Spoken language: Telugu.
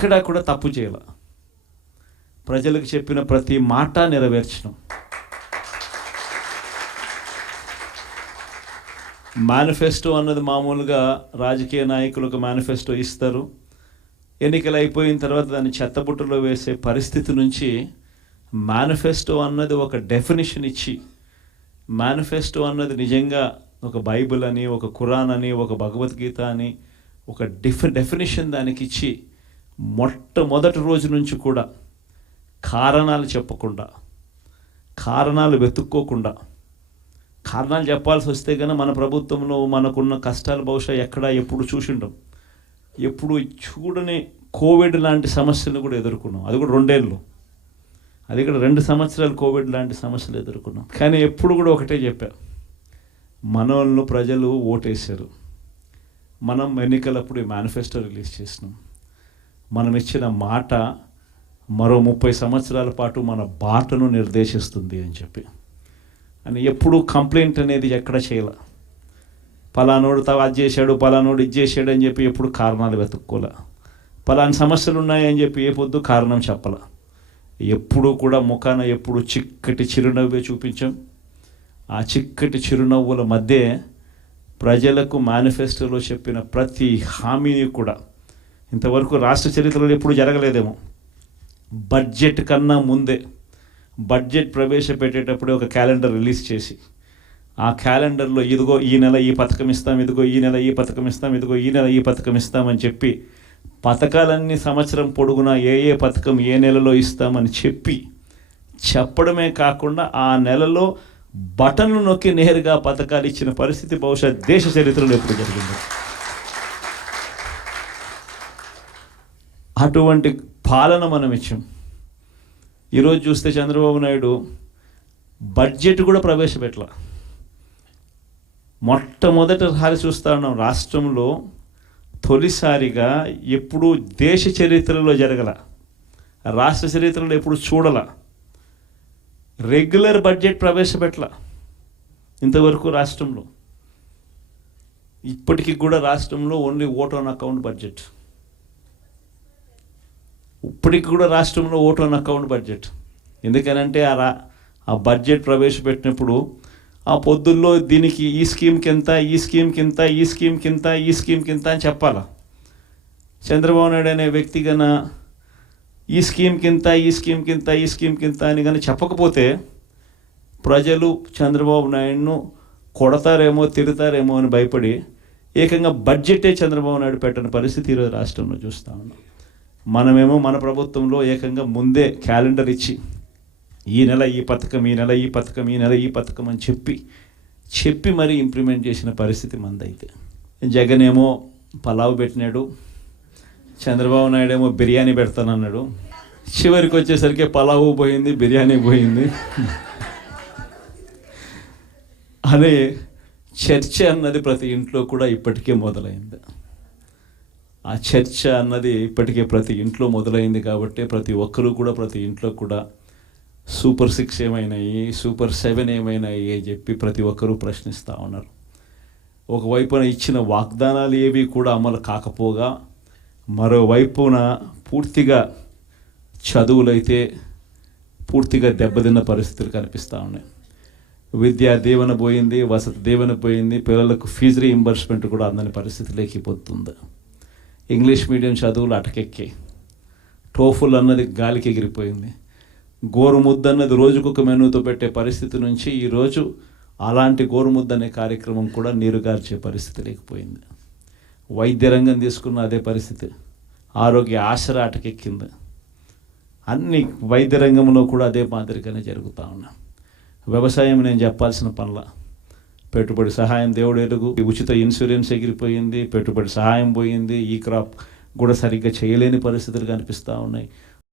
ఎక్కడా కూడా తప్పు చేయాల. ప్రజలకు చెప్పిన ప్రతి మాట నెరవేర్చడం. మేనిఫెస్టో అన్నది మామూలుగా రాజకీయ నాయకులకు మేనిఫెస్టో ఇస్తారు, ఎన్నికలు అయిపోయిన తర్వాత దాన్ని చెత్తబుట్టలో వేసే పరిస్థితి నుంచి మేనిఫెస్టో అన్నది ఒక డెఫినిషన్ ఇచ్చి, మేనిఫెస్టో అన్నది నిజంగా ఒక బైబిల్ అని, ఒక ఖురాన్ అని, ఒక భగవద్గీత అని ఒక డెఫినిషన్ దానికి ఇచ్చి మొట్టమొదటి రోజు నుంచి కూడా కారణాలు చెప్పకుండా, కారణాలు వెతుక్కోకుండా, కారణాలు చెప్పాల్సి వస్తే కనుక మన ప్రభుత్వంలో మనకున్న కష్టాలు బహుశా ఎక్కడ ఎప్పుడు చూసిండం. ఎప్పుడు చూడని కోవిడ్ లాంటి సమస్యలు కూడా ఎదుర్కొన్నాం. అది కూడా 2 ఏళ్ళు, అది కూడా 2 సంవత్సరాలు కోవిడ్ లాంటి సమస్యలు ఎదుర్కొన్నాం. కానీ ఎప్పుడు కూడా ఒకటే చెప్పా, మనోళ్ళు ప్రజలు ఓటేశారు, మనం ఎన్నికలప్పుడు మేనిఫెస్టో రిలీజ్ చేసినాం, మనం ఇచ్చిన మాట మరో 30 సంవత్సరాల పాటు మన బాటను నిర్దేశిస్తుంది అని చెప్పి అని ఎప్పుడూ కంప్లైంట్ అనేది ఎక్కడ చేయాల. పలానోడు అది చేశాడు, పలానోడు ఇది చేశాడు అని చెప్పి ఎప్పుడు కారణాలు వెతుక్కోలే. పలాని సమస్యలు ఉన్నాయని చెప్పి ఏ పొద్దు కారణం చెప్పాల. ఎప్పుడూ కూడా ముఖాన ఎప్పుడు చిక్కటి చిరునవ్వే చూపించాం. ఆ చిక్కటి చిరునవ్వుల మధ్య ప్రజలకు మేనిఫెస్టోలో చెప్పిన ప్రతి హామీని కూడా ఇంతవరకు రాష్ట్ర చరిత్రలో ఎప్పుడు జరగలేదేమో. బడ్జెట్ కన్నా ముందే బడ్జెట్ ప్రవేశపెట్టేటప్పుడే ఒక క్యాలెండర్ రిలీజ్ చేసి, ఆ క్యాలెండర్లో ఇదిగో ఈ నెల ఈ పథకం ఇస్తాం, ఇదిగో ఈ నెల ఈ పథకం ఇస్తాం, ఇదిగో ఈ నెల ఈ పథకం ఇస్తామని చెప్పి పథకాలన్నీ సంవత్సరం పొడుగునా ఏ పథకం ఏ నెలలో ఇస్తామని చెప్పడమే కాకుండా ఆ నెలలో బటన్లు నొక్కి నేరుగా పథకాలు ఇచ్చిన పరిస్థితి బహుశా దేశ చరిత్రలో ఎప్పుడు జరిగింది. అటువంటి పాలన మనం ఇచ్చాం. ఈరోజు చూస్తే చంద్రబాబు నాయుడు బడ్జెట్ కూడా ప్రవేశపెట్టల. మొట్టమొదటిసారి చూస్తూ ఉన్నాం రాష్ట్రంలో, తొలిసారిగా ఎప్పుడూ దేశ చరిత్రలో జరగల, రాష్ట్ర చరిత్రలో ఎప్పుడు చూడల, రెగ్యులర్ బడ్జెట్ ప్రవేశపెట్టల ఇంతవరకు రాష్ట్రంలో. ఇప్పటికీ కూడా రాష్ట్రంలో only vote on account budget. ఇప్పటికి కూడా రాష్ట్రంలో ఓట్ ఆన్ అకౌంట్ బడ్జెట్. ఎందుకనంటే ఆ బడ్జెట్ ప్రవేశపెట్టినప్పుడు ఆ పొద్దుల్లో దీనికి ఈ స్కీమ్కి ఎంత, ఈ స్కీమ్కి ఎంత, ఈ స్కీమ్కి ఎంత, ఈ స్కీమ్కి ఎంత అని చెప్పాలా. చంద్రబాబు నాయుడు అనే వ్యక్తి కన్నా ఈ స్కీమ్కి ఎంత, ఈ స్కీమ్కి ఎంత, ఈ స్కీమ్కి ఎంత అని కానీ చెప్పకపోతే ప్రజలు చంద్రబాబు నాయుడును కొడతారేమో, తిడతారేమో అని భయపడి ఏకంగా బడ్జెటే చంద్రబాబు నాయుడు పెట్టని పరిస్థితి ఈరోజు రాష్ట్రంలో చూస్తూ ఉన్నాం. మనమేమో మన ప్రభుత్వంలో ఏకంగా ముందే క్యాలెండర్ ఇచ్చి ఈ నెల ఈ పథకం, ఈ నెల ఈ పథకం, ఈ నెల ఈ పథకం అని చెప్పి మరీ ఇంప్లిమెంట్ చేసిన పరిస్థితి మందైతే. జగన్ ఏమో పలావ్ పెట్టినాడు, చంద్రబాబు నాయుడు ఏమో బిర్యానీ పెడతానన్నాడు. చివరికి వచ్చేసరికి పలావు పోయింది, బిర్యానీ పోయింది. అదే చర్చ అన్నది ప్రతి ఇంట్లో కూడా ఇప్పటికే మొదలైంది. ఆ చర్చ అన్నది ఇప్పటికే ప్రతి ఇంట్లో మొదలైంది కాబట్టి ప్రతి ఒక్కరూ కూడా ప్రతి ఇంట్లో కూడా సూపర్ 6 ఏమైనాయి, సూపర్ 7 ఏమైనాయి అని చెప్పి ప్రతి ఒక్కరూ ప్రశ్నిస్తూ ఉన్నారు. ఒకవైపున ఇచ్చిన వాగ్దానాలు ఏవి కూడా అమలు కాకపోగా, మరోవైపున పూర్తిగా చదువులైతే పూర్తిగా దెబ్బతిన్న పరిస్థితులు కనిపిస్తూ ఉన్నాయి. విద్యా దీవెన పోయింది, వసతి దీవెన పోయింది, పిల్లలకు ఫీజు రీయింబర్స్మెంట్ కూడా అందని పరిస్థితి లేకపోతుంది. ఇంగ్లీష్ మీడియం చదువులు అటకెక్కాయి. టోఫుల్ అన్నది గాలికి ఎగిరిపోయింది. గోరుముద్ద అన్నది రోజుకొక మెనూతో పెట్టే పరిస్థితి నుంచి ఈరోజు అలాంటి గోరుముద్ద అనే కార్యక్రమం కూడా నీరుగార్చే పరిస్థితి లేకపోయింది. వైద్య రంగం తీసుకున్న అదే పరిస్థితి. ఆరోగ్య ఆసరా అటకెక్కింది. అన్ని వైద్య రంగంలో కూడా అదే మాదిరిగానే జరుగుతూ ఉన్నా. వ్యవసాయం నేను చెప్పాల్సిన పనుల, పెట్టుబడి సహాయం దేవుడు ఎరుగు, ఉచిత ఇన్సూరెన్స్ ఎగిరిపోయింది, పెట్టుబడి సహాయం పోయింది, ఈ క్రాప్ కూడా సరిగ్గా చేయలేని పరిస్థితులు కనిపిస్తూ ఉన్నాయి.